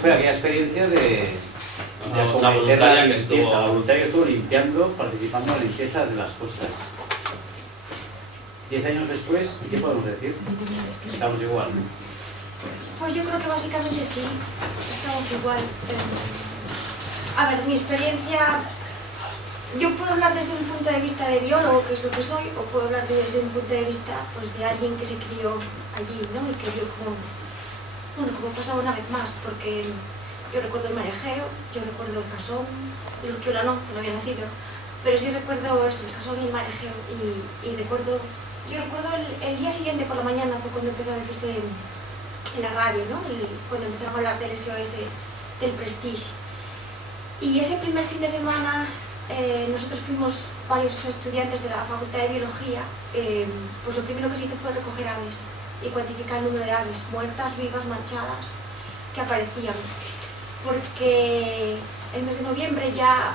fue aquella experiencia de la voluntaria que estuvo... La voluntaria que estuvo limpiando, participando en la limpieza de las costas. 10 años después, ¿qué podemos decir? Estamos igual, ¿no? Pues yo creo que básicamente sí, estamos igual. A ver, mi experiencia... Yo puedo hablar desde un punto de vista de biólogo, que es lo que soy, o puedo hablar desde un punto de vista pues, de alguien que se crió allí, ¿no? Y que vio como... Bueno, como pasaba una vez más, porque yo recuerdo el marejeo, yo recuerdo el casón, el Urquiola no, que no había nacido, pero sí recuerdo eso, el casón y el marejeo, y recuerdo... Yo recuerdo el día siguiente por la mañana fue cuando empezó a decirse en la radio, ¿no? Cuando empezaron a hablar del SOS, del Prestige. Y ese primer fin de semana nosotros fuimos varios estudiantes de la Facultad de Biología, pues lo primero que se hizo fue recoger aves y cuantificar el número de aves, muertas, vivas, manchadas, que aparecían. Porque el mes de noviembre ya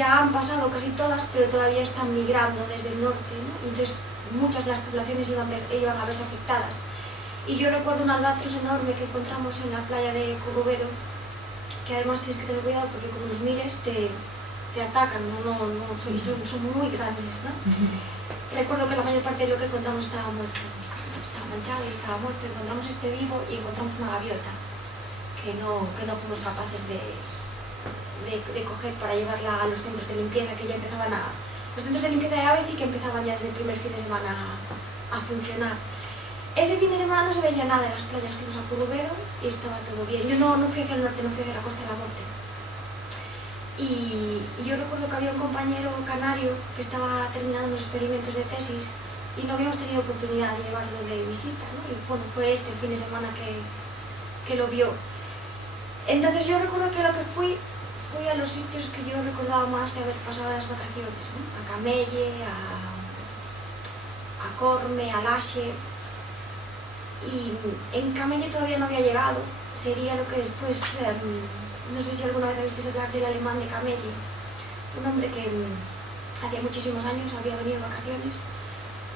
han pasado casi todas, pero todavía están migrando desde el norte, ¿no? Entonces muchas de las poblaciones iban a verse afectadas. Y yo recuerdo un albatros enorme que encontramos en la playa de Currubedo, que además tienes que tener cuidado porque como los mires te atacan, son muy grandes, ¿no? Recuerdo que la mayor parte de lo que encontramos estaba muerto, estaba manchado y estaba muerto. Encontramos este vivo y encontramos una gaviota que no fuimos capaces de coger para llevarla a los centros de limpieza que ya empezaban Los centros de limpieza de aves sí que empezaban ya desde el primer fin de semana a funcionar. Ese fin de semana no se veía nada en las playas, fuimos a Currubedo y estaba todo bien. Yo no fui hacia el norte, no fui hacia la Costa de la Muerte. Y yo recuerdo que había un compañero canario que estaba terminando unos experimentos de tesis y no habíamos tenido oportunidad de llevarlo de visita, ¿no? Y bueno, fue este el fin de semana que lo vio. Entonces yo recuerdo que lo que fui a los sitios que yo recordaba más de haber pasado las vacaciones, ¿no? A Camelle, a Corme, a Laxe. Y en Camelle todavía no había llegado, sería lo que después, no sé si alguna vez habéis hablar del alemán de Camelle, un hombre que hacía muchísimos años había venido de vacaciones.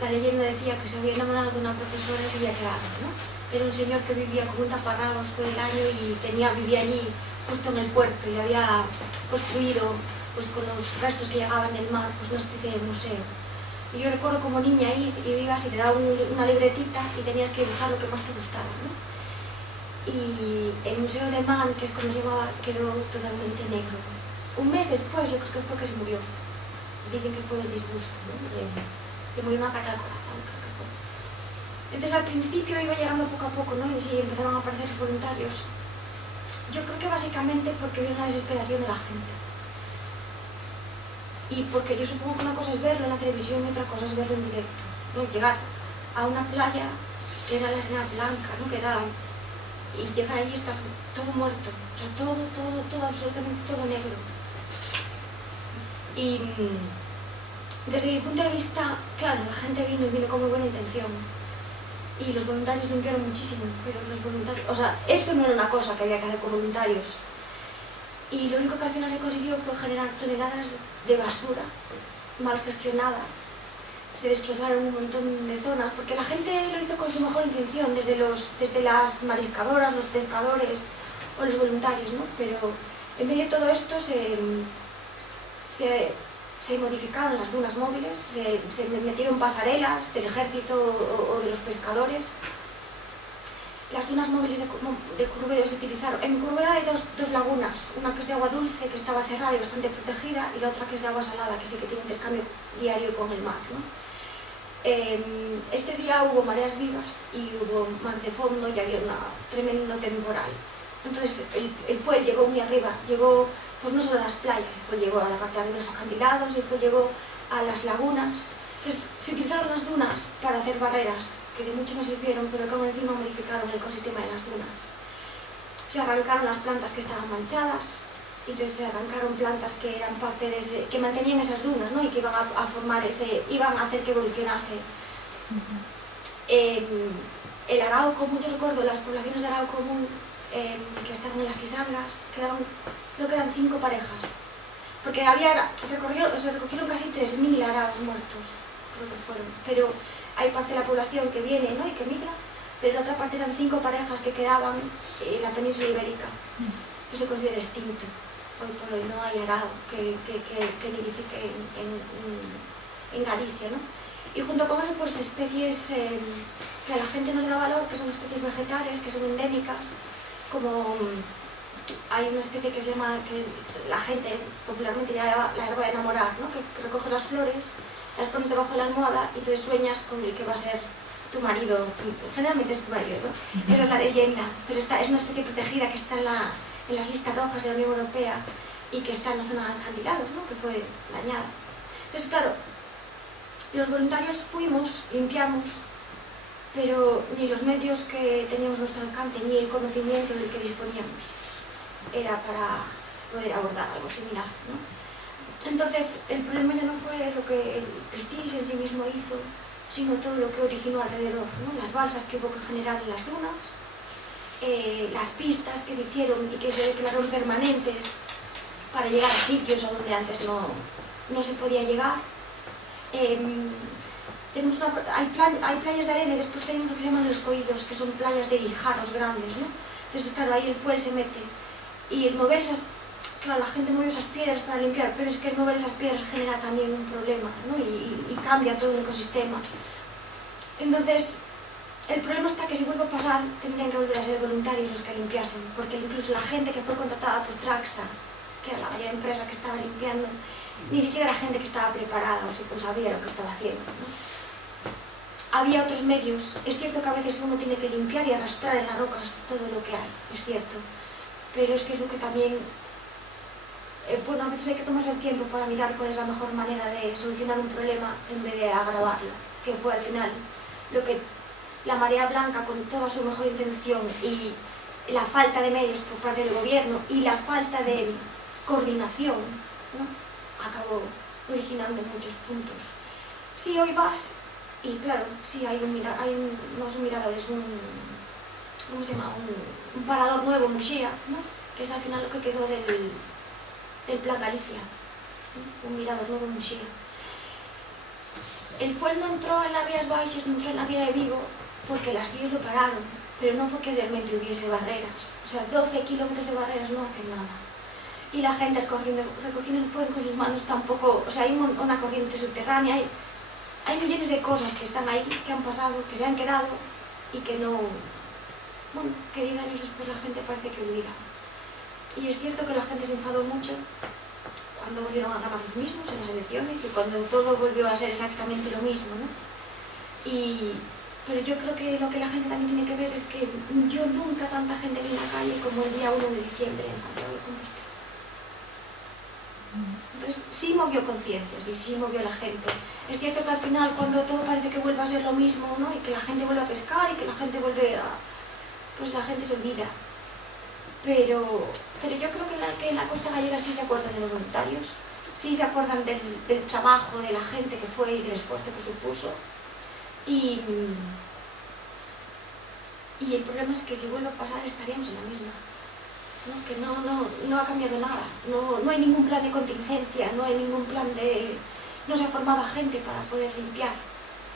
La leyenda decía que se había enamorado de una profesora y se había quedado, ¿no? Era un señor que vivía como un taparrabos todo el año y vivía allí justo en el puerto y había construido pues, con los restos que llegaban del mar pues, una especie de museo. Y yo recuerdo como niña ir y ibas y te daban una libretita y tenías que dibujar lo que más te gustaba, ¿no? Y el Museo de Man, que es como se llamaba, quedó totalmente negro. Un mes después yo creo que fue que se murió. Dicen que fue del disgusto, ¿no? Se murió un ataque al corazón, creo que fue. Entonces al principio iba llegando poco a poco, ¿no? Y sí, empezaron a aparecer los voluntarios. Yo creo que básicamente porque había una desesperación de la gente. Y porque yo supongo que una cosa es verlo en la televisión y otra cosa es verlo en directo, ¿no? Llegar a una playa que era la arena blanca, ¿no? Y llegar allí y estar todo muerto, o sea, todo, absolutamente todo negro. Y desde mi punto de vista, claro, la gente vino con muy buena intención y los voluntarios limpiaron muchísimo, pero los voluntarios, o sea, esto no era una cosa que había que hacer con voluntarios. Y lo único que al final se consiguió fue generar toneladas de basura mal gestionada. Se destrozaron un montón de zonas, porque la gente lo hizo con su mejor intención, desde las mariscadoras, los pescadores o los voluntarios, ¿no? Pero en medio de todo esto se modificaron las dunas móviles, se metieron pasarelas del ejército o de los pescadores. Las dunas móviles de Currubedo se utilizaron. En Currubedo hay dos lagunas, una que es de agua dulce, que estaba cerrada y bastante protegida, y la otra que es de agua salada, que sí que tiene intercambio diario con el mar, ¿no? Este día hubo mareas vivas y hubo mar de fondo y había un tremendo temporal. Entonces el fuel llegó muy arriba, llegó pues no solo a las playas, llegó a la parte de arriba de los acantilados, llegó a las lagunas. Entonces se utilizaron las dunas para hacer barreras, que de mucho no sirvieron, pero que encima modificaron el ecosistema de las dunas. Se arrancaron las plantas que estaban manchadas, y entonces se arrancaron plantas que eran parte de que mantenían esas dunas, ¿no? Y que iban a formar iban a hacer que evolucionase. El arao común, yo recuerdo las poblaciones de arao común que estaban en las Isangas, creo que eran 5 parejas, porque se recogieron casi 3.000 araos muertos, creo que fueron, pero hay parte de la población que viene, ¿no? Y que migra, pero la otra parte eran 5 parejas que quedaban en la península ibérica. Pues se considera extinto. Hoy por hoy no hay arado que nidifique en Galicia, ¿no? Y junto con eso, pues especies que a la gente no le da valor, que son especies vegetales, que son endémicas, como hay una especie que se llama, que la gente popularmente llama la herba de enamorar, ¿no? Que recoge las flores, las pones debajo de la almohada y tú sueñas con el que va a ser tu marido, generalmente es tu marido, ¿no? Esa es la leyenda, pero es una especie protegida que está en las listas rojas de la Unión Europea y que está en la zona de acantilados, ¿no? Que fue dañada. Entonces, claro, los voluntarios fuimos, limpiamos, pero ni los medios que teníamos a nuestro alcance, ni el conocimiento del que disponíamos era para poder abordar algo similar, ¿no? Entonces, el problema ya no fue lo que el Prestige en sí mismo hizo, sino todo lo que originó alrededor, ¿no? Las balsas que hubo que generar en las dunas, las pistas que se hicieron y que se declararon permanentes para llegar a sitios a donde antes no se podía llegar. Hay playas de arena y después tenemos lo que se llaman los coídos, que son playas de guijarros grandes, ¿no? Entonces, claro, ahí el fuel se mete. Y el mover esas... Claro, la gente mueve esas piedras para limpiar, pero es que el mover esas piedras genera también un problema, ¿no? Y cambia todo el ecosistema. Entonces, el problema está que si vuelve a pasar, tendrían que volver a ser voluntarios los que limpiasen, porque incluso la gente que fue contratada por Traxa, que era la mayor empresa que estaba limpiando, ni siquiera era gente que estaba preparada o sabía lo que estaba haciendo, ¿no? Había otros medios. Es cierto que a veces uno tiene que limpiar y arrastrar en las rocas todo lo que hay, es cierto, pero es cierto que también bueno, a veces hay que tomarse el tiempo para mirar cuál es la mejor manera de solucionar un problema en vez de agravarlo, que fue al final lo que la Marea Blanca, con toda su mejor intención y la falta de medios por parte del gobierno y la falta de coordinación, ¿no? Acabó originando en muchos puntos. Si hoy vas, y claro, sí hay unos miradores, ¿cómo se llama? Un parador nuevo, Muxía, ¿no? Que es al final lo que quedó del Plan Galicia, ¿no? Un mirador nuevo en Muxía. El fuel no entró en las Rías Baixas, no entró en la ría de Vigo, porque las ríos lo pararon, pero no porque realmente hubiese barreras. O sea, 12 kilómetros de barreras no hacen nada. Y la gente recogiendo el fuel con sus manos tampoco... O sea, hay una corriente subterránea, hay millones de cosas que están ahí, que han pasado, que se han quedado y que no... Bueno, que 10 años después la gente parece que olvida. Y es cierto que la gente se enfadó mucho cuando volvieron a ganar los mismos en las elecciones y cuando todo volvió a ser exactamente lo mismo, ¿no? Pero yo creo que lo que la gente también tiene que ver es que yo nunca tanta gente vi en la calle como el día 1 de diciembre en Santiago de Compostela. Entonces sí movió conciencias y sí movió a la gente. Es cierto que al final, cuando todo parece que vuelve a ser lo mismo, ¿no? Y que la gente vuelve a pescar y que la gente vuelve a... pues la gente se olvida. Pero yo creo que en la costa gallega sí se acuerdan de los voluntarios, sí se acuerdan del trabajo de la gente que fue y del esfuerzo que supuso. Y el problema es que si vuelve a pasar estaríamos en la misma, ¿no? Que no ha cambiado nada, no hay ningún plan de contingencia, no hay ningún plan de... no se ha formado gente para poder limpiar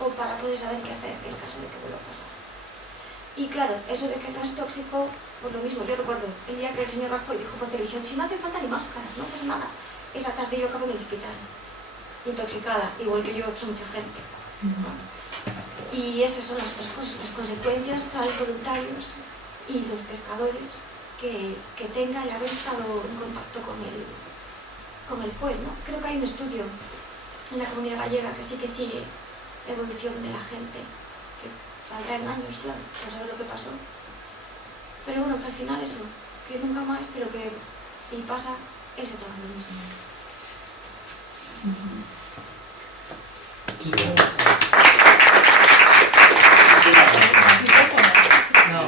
o para poder saber qué hacer en caso de que vuelva a pasar. Y claro, eso de que no es tóxico, pues lo mismo, yo recuerdo el día que el señor Rajoy dijo por televisión, si no hace falta ni máscaras, no pasa nada. Esa tarde yo acabo en el hospital, intoxicada, igual que yo, pues mucha gente. Y esas son las otras cosas, las consecuencias para los voluntarios y los pescadores que tengan el haber estado en contacto con el fuel, ¿no? Creo que hay un estudio en la comunidad gallega que sí que sigue la evolución de la gente, que saldrá en años, claro, para saber lo que pasó. Pero bueno, que al final eso, que nunca más, pero que si pasa, ese trabajo es mismo.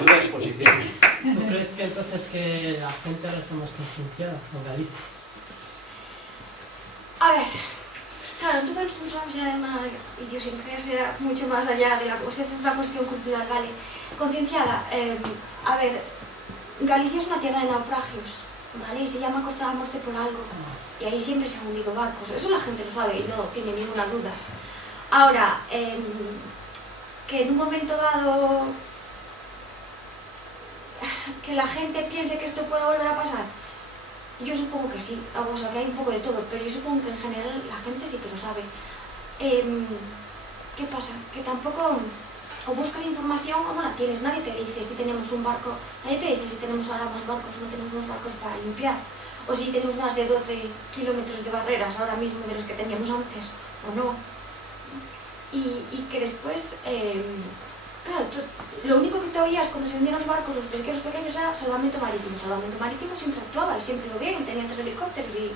Dura exposición. ¿Tú crees que entonces que la gente ahora está más concienciada en Galicia? A ver, claro, nosotros trabajamos en una idiosincrasia mucho más allá de es una cuestión cultural, ¿vale? Concienciada, a ver, Galicia es una tierra de naufragios, ¿vale? Y se llama Costa de la Morte por algo, y ahí siempre se han hundido barcos, eso la gente lo sabe y no tiene ninguna duda. Ahora, que en un momento dado que la gente piense que esto puede volver a pasar. Yo supongo que sí, o sea, que hay un poco de todo, pero yo supongo que en general la gente sí que lo sabe. ¿Qué pasa? Que tampoco o buscas información o no la tienes. Nadie te dice si tenemos un barco, nadie te dice si tenemos ahora más barcos o no tenemos más barcos para limpiar, o si tenemos más de 12 kilómetros de barreras ahora mismo de los que teníamos antes, o no. Y que después, claro, lo único que te oías cuando se hundían los barcos, los pesqueros pequeños, era salvamento marítimo. Salvamento marítimo siempre actuaba y siempre lo bien, tenían 3 helicópteros y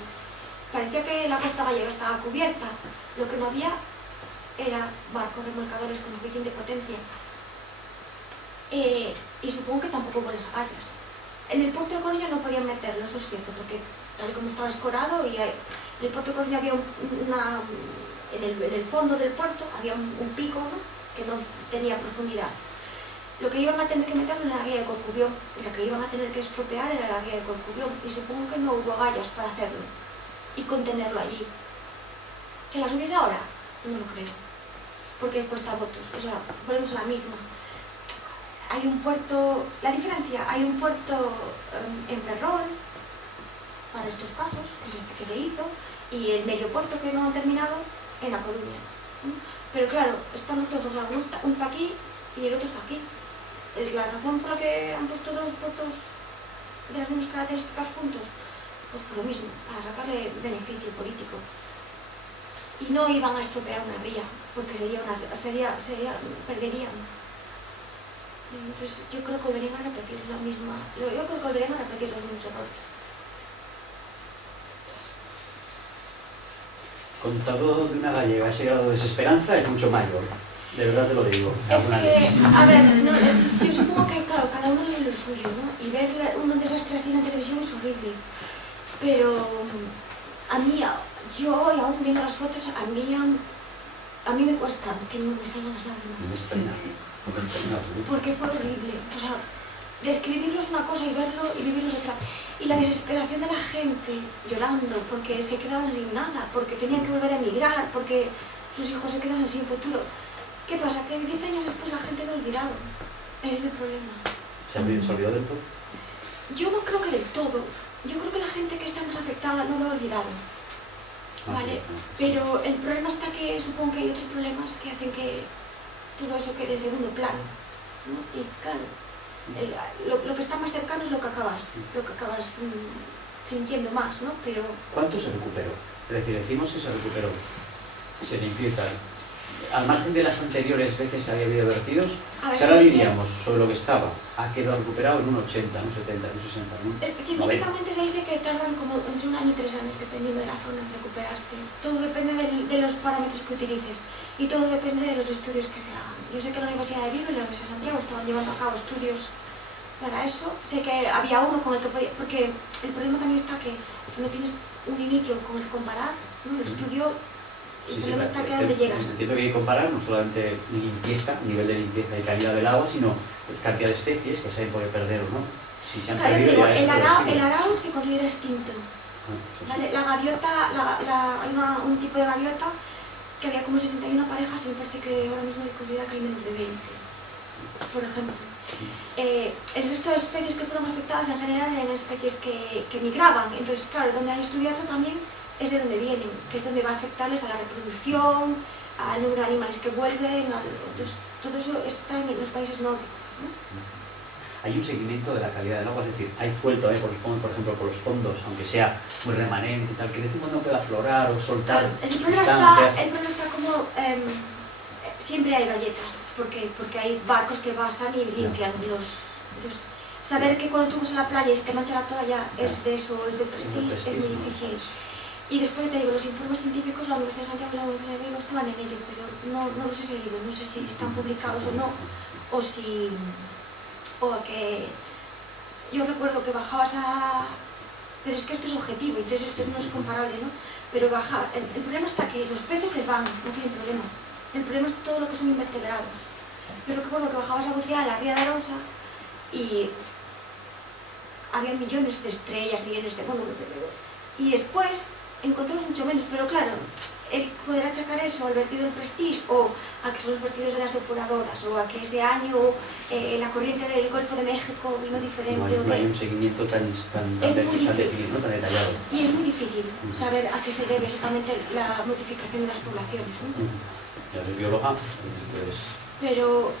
parecía que la costa gallega estaba cubierta. Lo que no había era barcos remolcadores con suficiente potencia. Y supongo que tampoco con las agallas. En el puerto de Coruña no podían meterlo, eso es cierto, porque tal y como estaba escorado, y en el puerto de Coruña había en el fondo del puerto había un pico, ¿no?, que no tenía profundidad. Lo que iban a tener que meterlo era la guía de Corcubión, y la que iban a tener que estropear era la guía de Corcubión, y supongo que no hubo agallas para hacerlo y contenerlo allí. ¿Que las hubiese ahora? No lo creo, porque cuesta votos, o sea, volvemos a la misma. Hay un puerto, la diferencia, hay un puerto en Ferrol, para estos casos, que se hizo, y el medio puerto que no ha terminado en La Coruña. Pero claro, están los dos, o sea, uno está aquí y el otro está aquí. La razón por la que han puesto dos puertos de las mismas características juntos, pues por lo mismo, para sacarle beneficio político. Y no iban a estropear una ría, porque perderían. Entonces yo creo que volverían a repetir la misma, yo creo que volverían a repetir los mismos errores. Contado de una gallega a ese grado de desesperanza es mucho mayor, de verdad te lo digo. Es que, a ver, no, yo supongo que, claro, cada uno lee lo suyo, ¿no? Y ver un desastre así en la televisión es horrible. Pero a mí, yo hoy, aún viendo las fotos, a mí me cuesta que no me salgan las lágrimas. Porque fue horrible. O sea, describirlo es una cosa y verlo y vivirlo es otra. Y la desesperación de la gente llorando porque se quedaban sin nada, porque tenían que volver a emigrar, porque sus hijos se quedaban sin futuro. ¿Qué pasa? Que 10 años después la gente lo ha olvidado. Ese es el problema. ¿Se ha olvidado del todo? Yo no creo que del todo. Yo creo que la gente que está más afectada no lo ha olvidado. ¿Vale? Pero el problema está que supongo que hay otros problemas que hacen que todo eso quede en segundo plano, ¿no? Y claro, lo que está más cercano es lo que acabas sintiendo más, ¿no? Pero ¿cuánto se recuperó? Es decir, decimos que se recuperó, se limpió y tal. Al margen de las anteriores veces que había habido vertidos, si ahora diríamos sobre lo que estaba, ha quedado recuperado en un 80, un 70, un 60, un 90. Científicamente se dice que tardan como entre 1 año y 3 años, dependiendo de la zona, en recuperarse. Todo depende de los parámetros que utilices y todo depende de los estudios que se hagan. Yo sé que la Universidad de Vigo y la Universidad de Santiago estaban llevando a cabo estudios para eso. Sé que había uno con el que podía, porque el problema también está que si no tienes un inicio con el que comparar, ¿no? El estudio, el problema está que a dónde llegas. Entiendo que hay que comparar no solamente limpieza, nivel de limpieza y calidad del agua, sino cantidad de especies que se puede perder o no. Si se han perdido, el arao se considera extinto. ¿Vale? La gaviota, hay un tipo de gaviota que había como 61 parejas y me parece que ahora mismo se considera que hay menos de 20, por ejemplo. El resto de especies que fueron afectadas en general eran especies que migraban. Entonces, claro, donde hay que estudiarlo también es de donde vienen, que es donde va a afectarles a la reproducción, al número de animales que vuelven, entonces, todo eso está en los países nórdicos, ¿no? Hay un seguimiento de la calidad del agua, es decir, hay fuelto por el fondo, por ejemplo, por los fondos, aunque sea muy remanente y tal, que de vez en cuando pueda aflorar o soltar sustancias. El problema está como siempre hay galletas, porque hay barcos que pasan y limpian los... Entonces, saber que cuando tú vas a la playa y se te mancha la toalla es de eso, es de prestige, es muy difícil. Y después te digo, los informes científicos, la Universidad de Santiago y la Universidad de Vigo estaban en ello, pero no los he seguido, no sé si están publicados o no, o que yo recuerdo que bajabas a... Pero es que esto es objetivo, entonces esto no es comparable, ¿no? Pero baja, el problema está que los peces se van, no tienen problema. El problema es todo lo que son invertebrados. Yo recuerdo que bajabas a bucear a la Ría de Arousa y había millones de estrellas, millones de... Bueno, y después encontramos mucho menos, pero claro, el poder achacar acceso al vertido del Prestige o a que son los vertidos de las depuradoras o a que ese año la corriente del Golfo de México vino diferente. No hay un seguimiento tan definido, ¿no? Tan detallado. Y es muy difícil saber a qué se debe exactamente la modificación de las poblaciones, ¿no? Ya soy bióloga, entonces... Pero,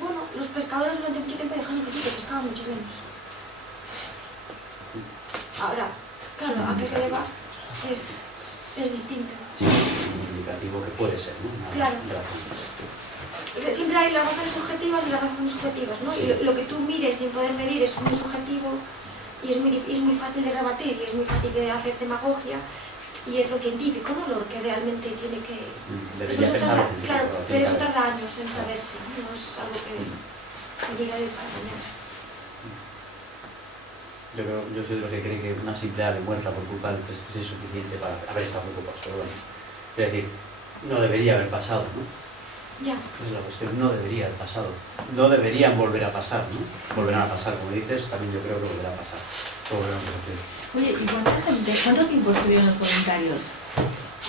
bueno, los pescadores durante mucho tiempo dejaron que sí, que pescaban mucho menos. Ahora, claro, a qué se deba es distinto. Sí, es un indicativo que puede ser, ¿no? Claro. Siempre hay las razones subjetivas y las razones subjetivas, ¿no? Sí. Y lo que tú mires sin poder medir es muy subjetivo y es muy fácil de rebatir y es muy fácil de hacer demagogia y es lo científico, ¿no? Lo que realmente tiene que... Debería pesar. Claro, pero eso tarda años en saberse, ¿no? No es algo que se llega de para mañana. Yo soy de los que creen que una simple ave muerta por culpa del estrés es suficiente para haber estado preocupados, pero bueno. Es decir, no debería haber pasado, ¿no? Ya. Esa es la cuestión, no debería haber pasado. No deberían volver a pasar, ¿no? Volverán a pasar, como dices, también yo creo que volverá a pasar. Lo volverán a sufrir. Oye, ¿y cuánto tiempo estuvieron los voluntarios?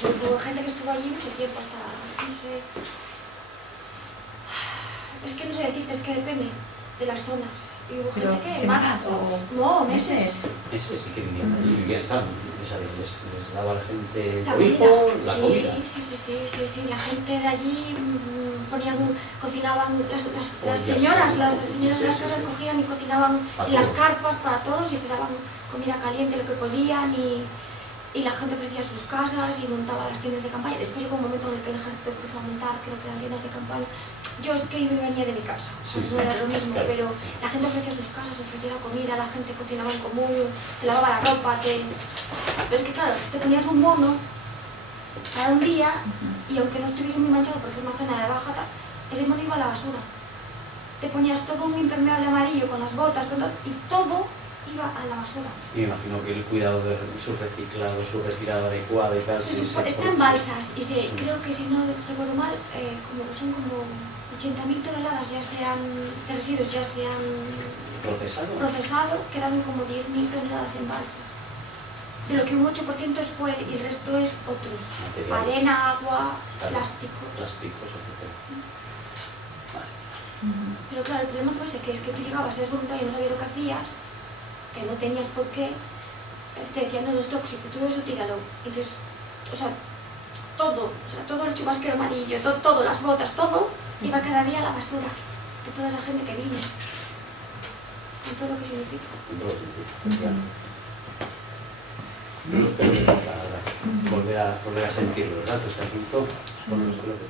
Pues hubo gente que estuvo allí mucho tiempo, hasta, no sé... Es que no sé decirte, es que depende de las zonas. Y hubo gente que... ¿Semanas o...? No, meses. Meses, y que vivían allí, estaban, les daba la gente La cobijo, comida. la comida. Sí, la gente de allí cocinaban, las señoras de las casas cogían y cocinaban en las carpas para todos y te daban comida caliente, lo que podían y la gente ofrecía sus casas y montaba las tiendas de campaña. Después llegó un momento en el que el ejército empezó a montar, creo que eran tiendas de campaña. Yo es que me venía de mi casa, no era lo mismo, claro. Pero la gente ofrecía sus casas, ofrecía la comida, la gente cocinaba en común, te lavaba la ropa, Pero es que claro, te ponías un mono cada un día y aunque no estuviese muy manchado porque es una zona de baja, ese mono iba a la basura. Te ponías todo un impermeable amarillo con las botas, y todo iba a la basura. Me imagino que el cuidado de su reciclado, su retirada adecuada y tal... Está en balsas y creo que si no recuerdo mal, son como 80.000 toneladas ya sean de residuos, ya se han procesado, quedan como 10.000 toneladas en balsas. De lo que un 8% es fuel y el resto es otros. Materiales. Arena, agua, plásticos. Etc. Vale. Pero claro, el problema fue ese, que es que tú llegabas, eres voluntario y no sabías lo que hacías, que no tenías por qué, te decían, no, es tóxico, todo eso tíralo. Entonces, todo el chubasquero amarillo, todo, las botas, todo, iba cada día a la basura de toda esa gente que vino. Con todo lo que significa. Con todo lo que significa, claro. Yo espero que volver a sentirlo, ¿verdad? Este asunto con los que lo que